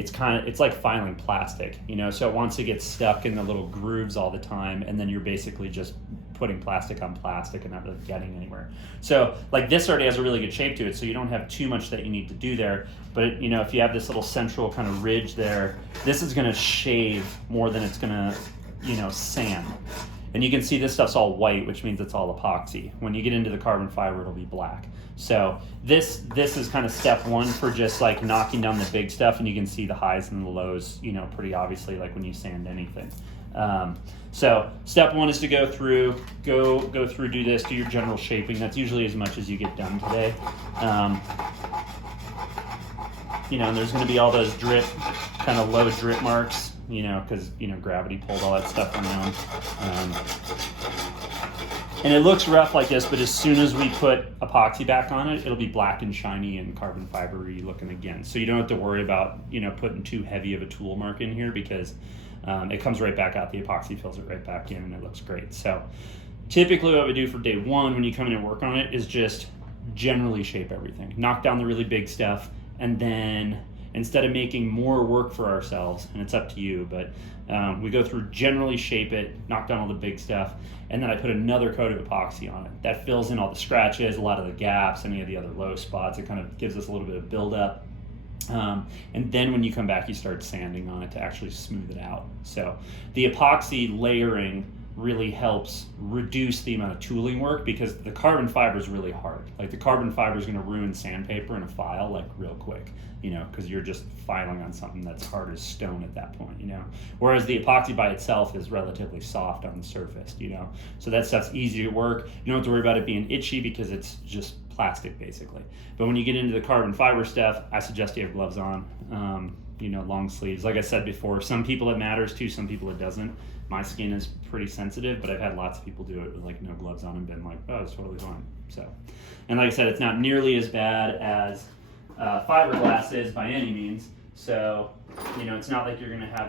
it's like filing plastic, you know, so it wants to get stuck in the little grooves all the time, and then you're basically just putting plastic on plastic and not really getting anywhere. So like this already has a really good shape to it, so you don't have too much that you need to do there. But you know, if you have this little central kind of ridge there, this is going to shave more than it's going to, you know, sand. And you can see this stuff's all white, which means it's all epoxy. When you get into the carbon fiber, it'll be black. So this is kind of step one for just like knocking down the big stuff, and you can see the highs and the lows, you know, pretty obviously, like when you sand anything. So step one is to go through, do this, do your general shaping. That's usually as much as you get done today. You know, and there's going to be all those drip, kind of low drip marks, you know, because, you know, gravity pulled all that stuff around. And it looks rough like this, but as soon as we put epoxy back on it, it'll be black and shiny and carbon fibery looking again. So you don't have to worry about, you know, putting too heavy of a tool mark in here, because it comes right back out. The epoxy fills it right back in, and it looks great. So typically what we do for day one when you come in and work on it is just generally shape everything. Knock down the really big stuff, and then instead of making more work for ourselves, and it's up to you, but we go through, generally shape it, knock down all the big stuff, and then I put another coat of epoxy on it. That fills in all the scratches, a lot of the gaps, any of the other low spots. It kind of gives us a little bit of buildup. And then when you come back, you start sanding on it to actually smooth it out. So the epoxy layering really helps reduce the amount of tooling work, because the carbon fiber is really hard. Like the carbon fiber is going to ruin sandpaper in a file like real quick, you know, because you're just filing on something that's hard as stone at that point, you know. Whereas the epoxy by itself is relatively soft on the surface, you know. So that stuff's easy to work. You don't have to worry about it being itchy because it's just plastic basically. But when you get into the carbon fiber stuff, I suggest you have gloves on, you know, long sleeves. Like I said before, some people it matters to, some people it doesn't. My skin is pretty sensitive, but I've had lots of people do it with like no gloves on and been like, oh, it's totally fine. So, and like I said, it's not nearly as bad as fiberglass is by any means. So, you know, it's not like you're gonna have that